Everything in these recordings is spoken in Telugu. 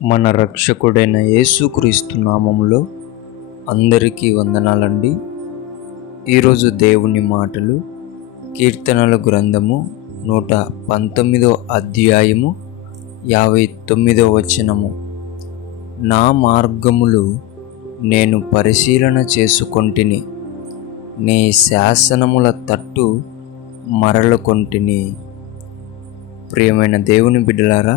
మన రక్షకుడైన యేసుక్రీస్తు నామములో అందరికీ వందనాలండి. ఈరోజు దేవుని మాటలు కీర్తనల గ్రంథము 119 అధ్యాయము 59 వచనము. నా మార్గములు నేను పరిశీలన చేసుకొంటిని, నీ శాసనముల తట్టు మరలుకొంటిని. ప్రియమైన దేవుని బిడ్డలారా,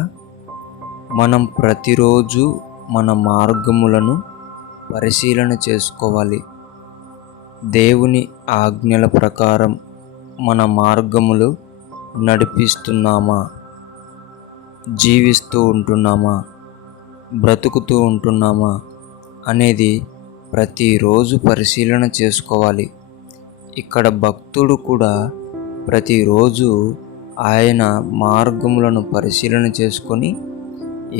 మనం ప్రతిరోజు మన మార్గములను పరిశీలన చేసుకోవాలి. దేవుని ఆజ్ఞల ప్రకారం మన మార్గములు నడిపిస్తున్నామా, జీవిస్తూ ఉంటున్నామా, బ్రతుకుతూ ఉంటున్నామా అనేది ప్రతిరోజు పరిశీలన చేసుకోవాలి. ఇక్కడ భక్తుడు కూడా ప్రతిరోజు ఆయన మార్గములను పరిశీలన చేసుకొని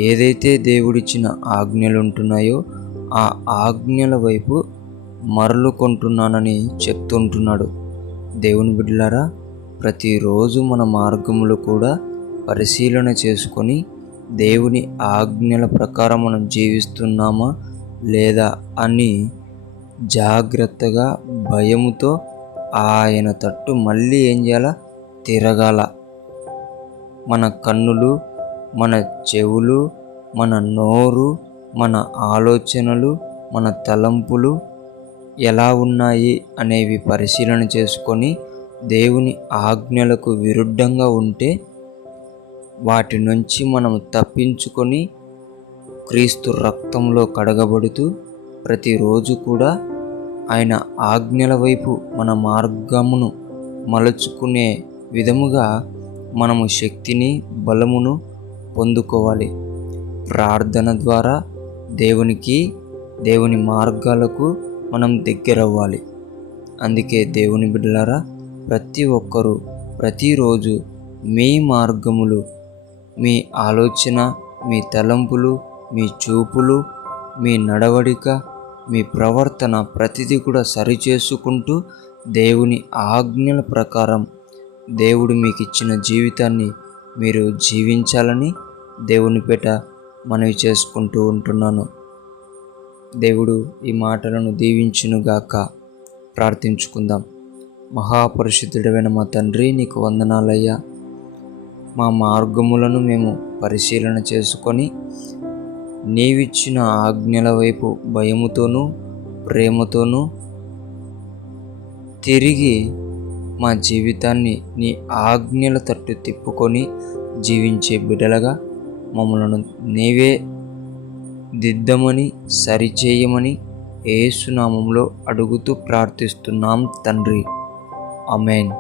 ఏదైతే దేవుడిచ్చిన ఆజ్ఞలు ఉంటున్నాయో ఆ ఆజ్ఞల వైపు మరలుకొంటున్నానని చెప్తుంటున్నాడు. దేవుని బిడ్డలారా, ప్రతిరోజు మన మార్గములు కూడా పరిశీలన చేసుకొని దేవుని ఆజ్ఞల ప్రకారం మనం జీవిస్తున్నామా లేదా అని జాగ్రత్తగా భయముతో ఆయన తట్టు మళ్ళీ ఏం చేయాలా? తిరగాల. మన కన్నులు, మన చెవులు, మన నోరు, మన ఆలోచనలు, మన తలంపులు ఎలా ఉన్నాయి అనేవి పరిశీలన చేసుకొని దేవుని ఆజ్ఞలకు విరుద్ధంగా ఉంటే వాటి నుంచి మనం తప్పించుకొని క్రీస్తు రక్తంలో కడగబడుతూ ప్రతిరోజు కూడా ఆయన ఆజ్ఞల వైపు మన మార్గమును మలుచుకునే విధముగా మనము శక్తిని, బలమును పొందుకోవాలి. ప్రార్థన ద్వారా దేవుని మార్గాలకు మనం దగ్గరవ్వాలి. అందుకే దేవుని బిడ్డలారా, ప్రతి ఒక్కరూ ప్రతిరోజు మీ మార్గములు, మీ ఆలోచన, మీ తలంపులు, మీ చూపులు, మీ నడవడిక, మీ ప్రవర్తన ప్రతిదీ కూడా సరిచేసుకుంటూ దేవుని ఆజ్ఞల ప్రకారం దేవుడు మీకు ఇచ్చిన జీవితాన్ని మీరు జీవించాలని దేవుని పేట మనవి చేసుకుంటూ ఉంటున్నాను. దేవుడు ఈ మాటలను దీవించునుగాక. ప్రార్థించుకుందాం. మహాపరిశుద్ధుడైన మా తండ్రి, నీకు వందనాలయ్యా. మా మార్గములను మేము పరిశీలన చేసుకొని నీవిచ్చిన ఆజ్ఞల వైపు భయముతోనూ ప్రేమతోనూ తిరిగి మా జీవితాన్ని నీ ఆజ్ఞల తట్టు తిప్పుకొని జీవించే బిడ్డలుగా మమ్మలను నీవే దిద్దమని, సరిచేయమని యేసు నామములో అడుగుతూ ప్రార్థిస్తున్నాం తండ్రి. ఆమేన్.